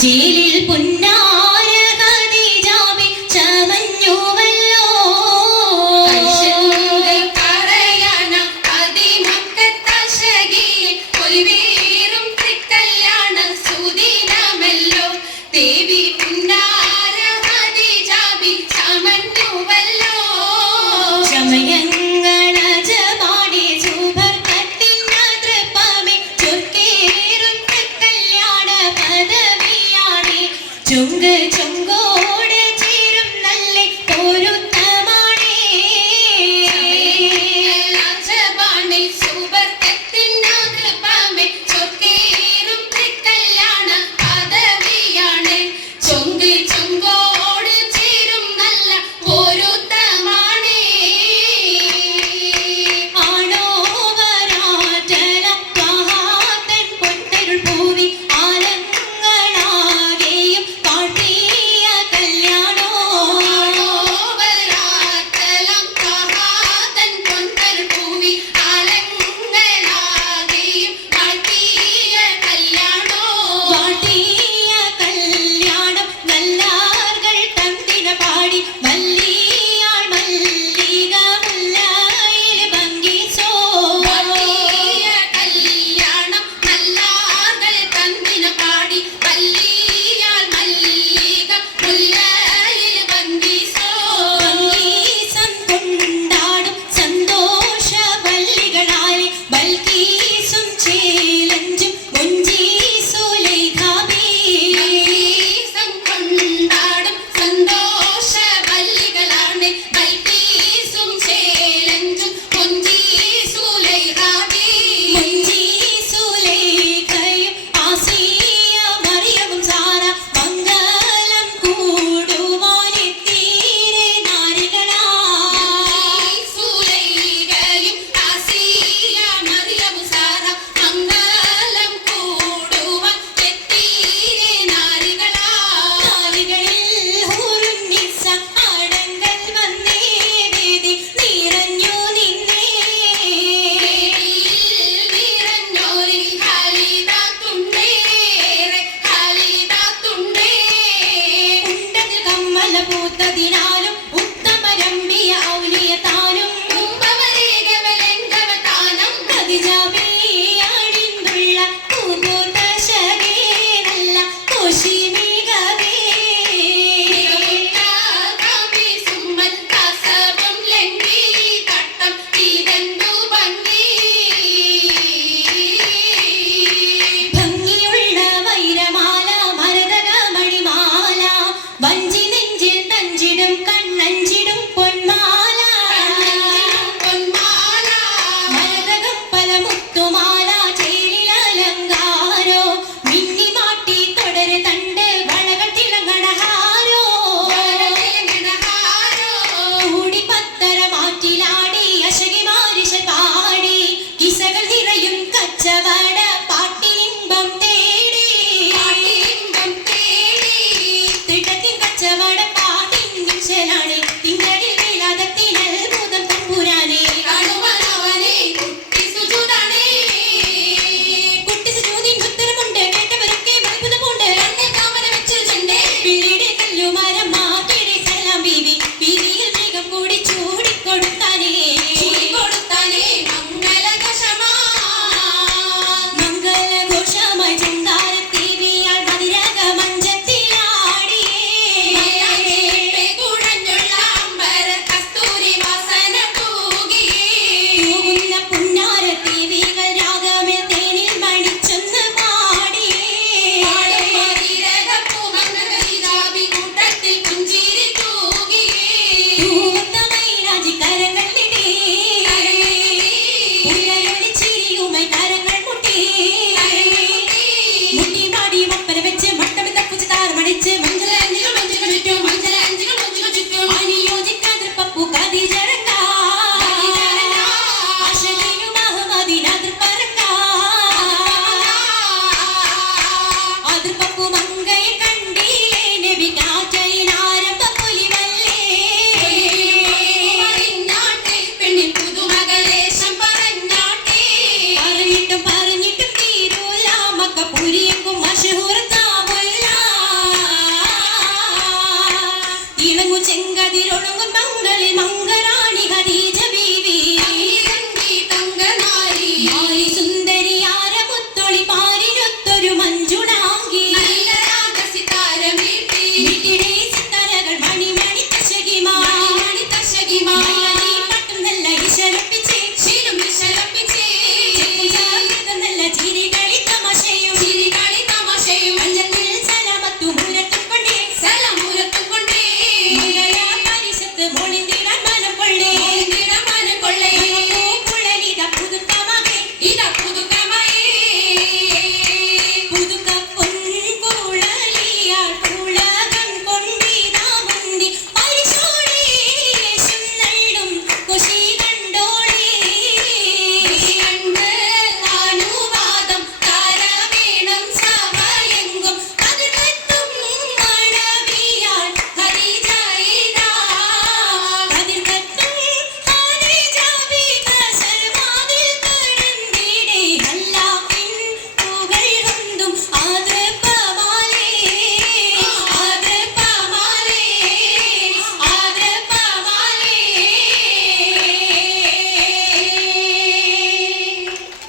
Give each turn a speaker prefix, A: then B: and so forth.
A: ചേലിൽ പുന്നാ കൊടുത്ത ചെങ്കതിരൊടുങ്ങും പങ്കുടലി മങ്കരാണി ഹരീജ